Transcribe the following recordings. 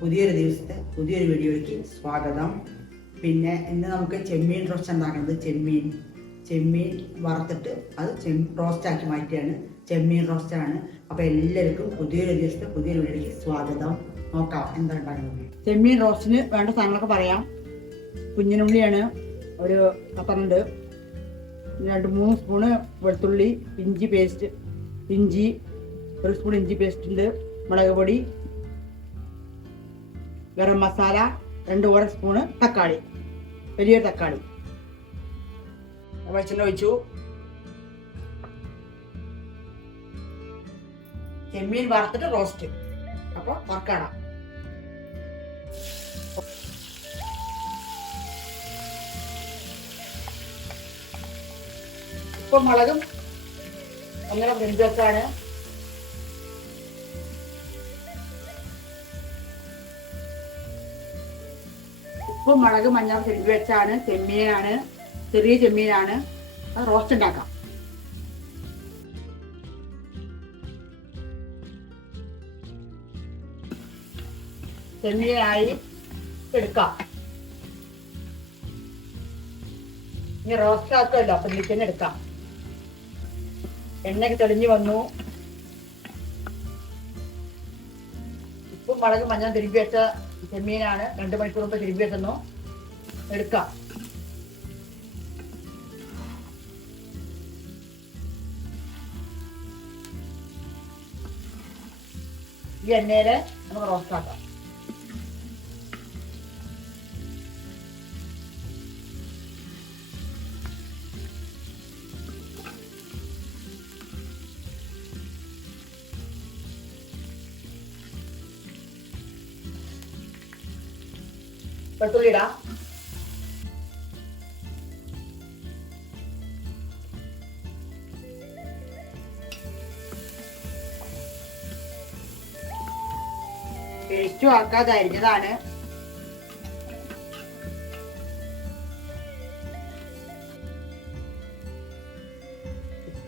പുതിയൊരു ദിവസത്തെ പുതിയൊരു വീഡിയോയ്ക്ക് സ്വാഗതം. പിന്നെ ഇന്ന് നമുക്ക് ചെമ്മീൻ റോസ്റ്റ് ഉണ്ടാക്കുന്നത് ചെമ്മീൻ. ചെമ്മീൻ വറുത്തിട്ട് അത് റോസ്റ്റ് ആക്കി മാറ്റിയാണ്. ചെമ്മീൻ റോസ്റ്റാണ് ആണ്. അപ്പൊ എല്ലാവർക്കും പുതിയൊരു ദിവസത്തെ പുതിയൊരു വീഡിയോയ്ക്ക് സ്വാഗതം. നോക്കാം എന്താ ഉണ്ടാക്കുന്നത്. ചെമ്മീൻ റോസ്റ്റിന് വേണ്ട സാധനങ്ങളൊക്കെ പറയാം. കുഞ്ഞിനുള്ളിയാണ് ഒരു പത്തറുണ്ട് രണ്ട് മൂന്ന് സ്പൂണ് വെളുത്തുള്ളി ഇഞ്ചി പേസ്റ്റ് ഇഞ്ചി ഒരു സ്പൂൺ ഇഞ്ചി പേസ്റ്റ് ഉണ്ട് മുളക് പൊടി ഗരം മസാല രണ്ട് ഓരോ സ്പൂണ് തക്കാളി വലിയൊരു തക്കാളി. വെളിച്ചെണ്ണ ഒഴിച്ചു. ചെമ്മീൻ വറുത്തിട്ട് റോസ്റ്റ് അപ്പൊ വറക്കണം ഉപ്പും മുളകും. ഒന്നര വെന്തൊക്കെയാണ് ഉപ്പും മുളക് മഞ്ഞൾ ചെരുമ്പി വെച്ചാണ്. ചെമ്മീനാണ്. ചെറിയ ചെമ്മീനാണ്. അത് റോസ്റ്റ് ഉണ്ടാക്കാം. ചെമ്മീനായി എടുക്കാം. ഇനി റോസ്റ്റ് ആക്കുമല്ലോ. അപ്പൊ ഇതിൽ തന്നെ എടുക്കാം. എണ്ണയൊക്കെ തെളിഞ്ഞു വന്നു. ഉപ്പും മുളകും മഞ്ഞൾ തിരുമ്പി വെച്ച ചെമ്മീനാണ് രണ്ട് മണിക്കൂർ മുമ്പ് തിരുമ്പി വെക്കുന്നു. എടുക്കാം. ഈ എണ്ണയിൽ നമുക്ക് റോസ്റ്റ് വെളുത്തുള്ളി ഇടാം പേസ്റ്റും ആക്കാതെ അരിഞ്ഞതാണ്.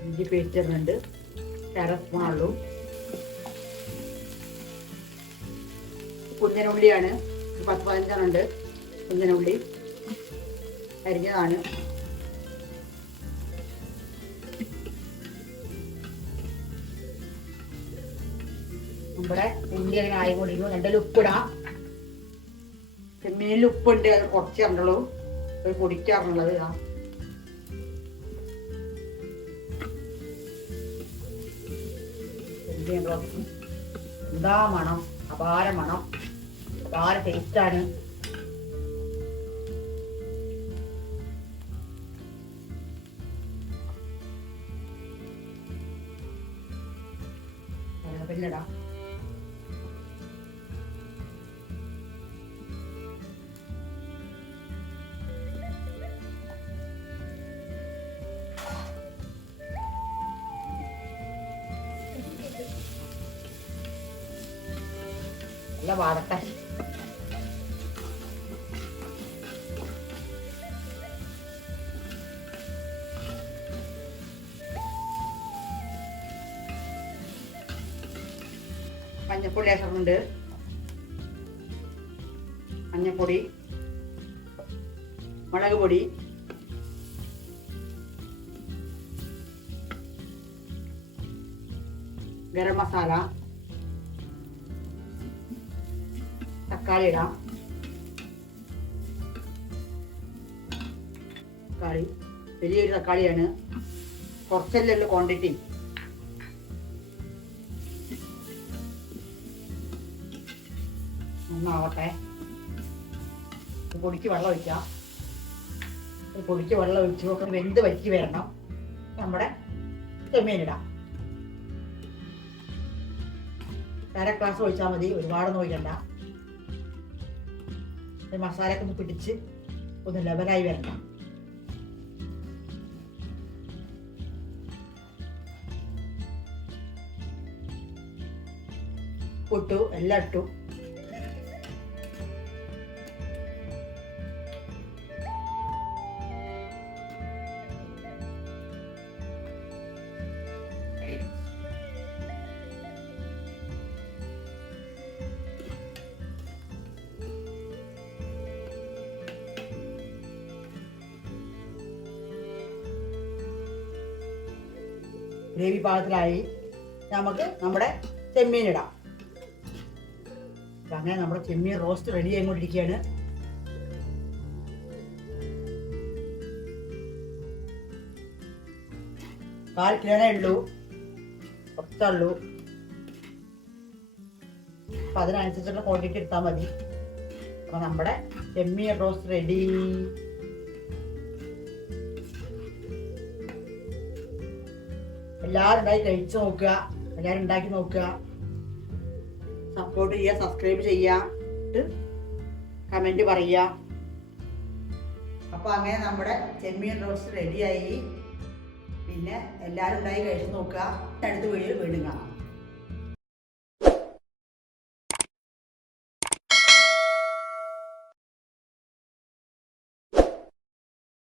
ഇഞ്ചി പേസ്റ്റ് ഇടുന്നുണ്ട്. അര കുഞ്ഞനുള്ളിയാണ് പത്ത് പതിനഞ്ചെണ്ണം ഉണ്ട് കുഞ്ഞനുള്ളി അരിഞ്ഞതാണ്. നമ്മുടെ ഉള്ളി അങ്ങനെ ആയിക്കൊണ്ടിരിക്കും രണ്ടിലും ഉപ്പിടാം ചെമ്മീനിൽ ഉപ്പുണ്ട് അത് കുറച്ച് കണ്ടുള്ളൂ ഒരു പൊടിക്കാറുള്ളത് റോസ്റ്റ്. എന്താ മണം? അപാര മണം. അപാര ടേസ്റ്റാണ് പിന്നിടാം. നല്ല വാടട്ടെ മഞ്ഞപ്പൊടി ലേശമുണ്ട്. മഞ്ഞപ്പൊടി. മുളക് പൊടി. ഗരം മസാല. തക്കാളി ഇടാം. തക്കാളി. വലിയൊരു തക്കാളിയാണ്. കുറച്ചല്ലേ ഉള്ളൂ ക്വാണ്ടിറ്റി ഒന്നാവട്ടെ പൊടിക്ക് വെള്ളം ഒഴിക്കാം പൊടിക്ക് വെള്ളം ഒഴിച്ച് ഒക്കെ വെന്ത് വറ്റി വരണം. നമ്മുടെ ചെമ്മീനിടാം അര ഗ്ലാസ് ഒഴിച്ചാൽ മതി ഒരുപാടൊന്നും ഒഴിക്കണ്ട. മസാലയൊക്കെ ഒന്ന് പിടിച്ച് ഒന്ന് ലെവലായി വരണം. ഇട്ടു എല്ലാം ഇട്ടു. ഗ്രേവി പാകത്തിലായി നമുക്ക് നമ്മുടെ ചെമ്മീൻ ഇടാം. അങ്ങനെ നമ്മുടെ ചെമ്മീൻ റോസ്റ്റ് റെഡി ആയിക്കൊണ്ടിരിക്കുകയാണ്. കാൽ കിലോനേ ഉള്ളൂ. കുറച്ചുള്ളൂ അപ്പൊ അതിനനുസരിച്ചുള്ള ക്വാണ്ടിറ്റി എടുത്താൽ മതി. അപ്പൊ നമ്മുടെ ചെമ്മീൻ റോസ്റ്റ് റെഡി എല്ലാവരും ഉണ്ടായി കഴിച്ചു നോക്കുക. എല്ലാവരും ഉണ്ടാക്കി നോക്കുക. സപ്പോർട്ട് ചെയ്യുക സബ്സ്ക്രൈബ് ചെയ്യുക കമന്റ് പറയുക. അപ്പോൾ അങ്ങനെ നമ്മുടെ ചെമ്മീൻ റോസ്റ്റ് റെഡിയായി പിന്നെ എല്ലാവരും ഉണ്ടായി കഴിച്ചു നോക്കുക. അടുത്ത വീഡിയോയിൽ വീണ്ടും കാണാം.